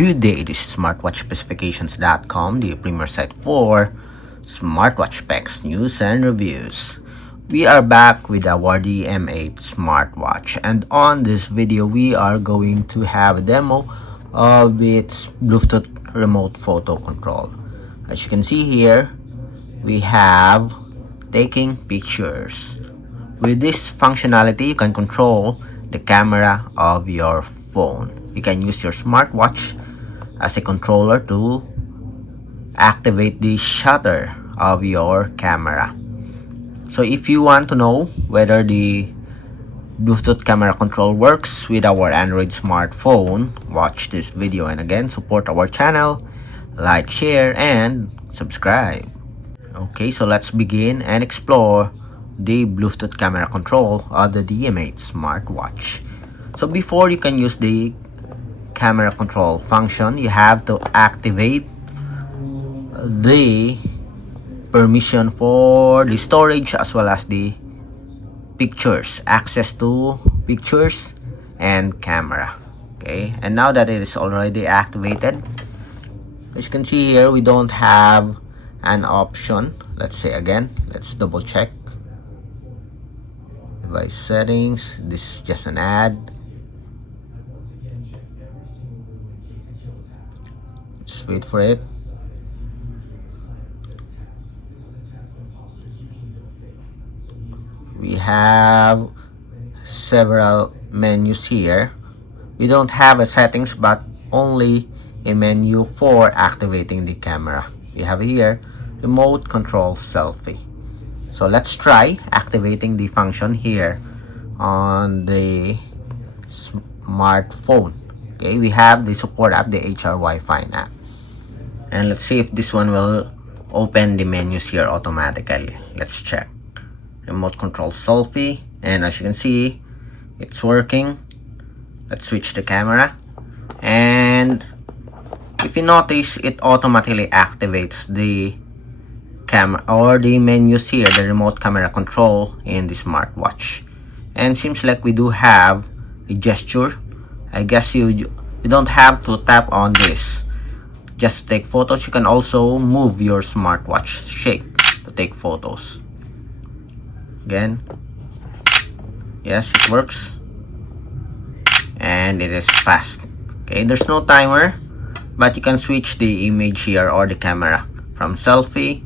Good day, this is smartwatchspecifications.com, the premier site for smartwatch specs, news, and reviews. We are back with our DM8 smartwatch, and on this video we are going to have a demo of its Bluetooth remote photo control. As you can see here, we have taking pictures. With this functionality, you can control the camera of your phone. You can use your smartwatch as a controller to activate the shutter of your camera. So if you want to know whether the Bluetooth camera control works with our Android smartphone, watch this video, and again, support our channel, like, share, and subscribe. Okay, so let's begin and explore the Bluetooth camera control of the DM8 smartwatch. So before you can use the camera control function, you have to activate the permission for the storage as well as the pictures, access to pictures and camera. Okay, and now that it is already activated, as you can see here, we don't have an option. Let's say again, let's double check device settings. This is just an ad. Let's wait for it. We have several menus here. We don't have a settings, but only a menu for activating the camera. We have here remote control selfie. So let's try activating the function here on the smartphone. Okay, we have the support app, the HR Wi-Fi app, and let's see if this one will open the menus here automatically. Let's check remote control selfie, and as you can see, it's working. Let's switch the camera, and if you notice, it automatically activates the camera or the menus here, the remote camera control in the smartwatch. And seems like we do have a gesture. I guess you don't have to tap on this just to take photos. You can also move your smartwatch, shake to take photos. Again, yes, it works, and it is fast. Okay, there's no timer, but you can switch the image here or the camera from selfie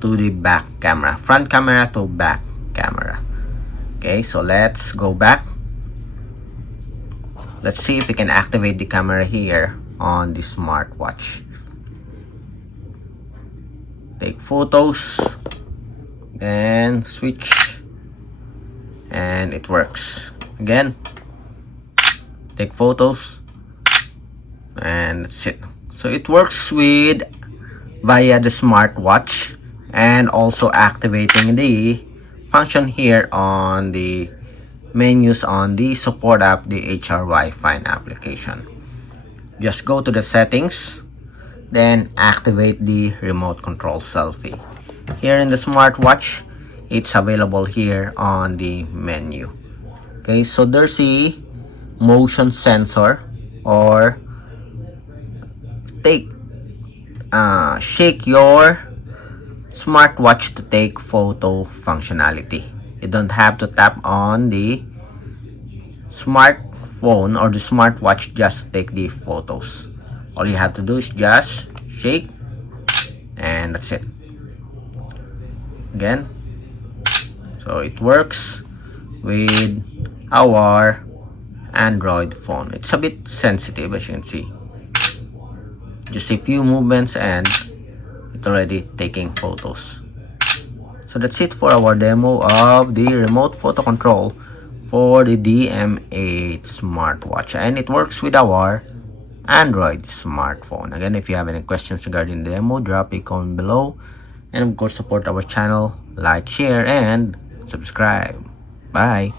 to the back camera, front camera to back camera. Okay, so let's go back. Let's see if we can activate the camera here on the smartwatch. Take photos, then switch, and it works. Again, take photos, and that's it. So it works with via the smartwatch, and also activating the function here on the menus on the support app, the HR Wi-Fi application. Just go to the settings, then activate the remote control selfie. Here in the smartwatch, it's available here on the menu. Okay, so there's a motion sensor or shake your smartwatch to take photo functionality. You don't have to tap on the smartphone or the smartwatch just to take the photos. All you have to do is just shake, and that's it. Again, so it works with our Android phone. It's a bit sensitive, as you can see. Just a few movements and it's already taking photos. So that's it for our demo of the remote photo control for the DM8 smartwatch, and it works with our Android smartphone. Again, if you have any questions regarding the demo, drop a comment below, and of course support our channel, like, share, and subscribe. Bye.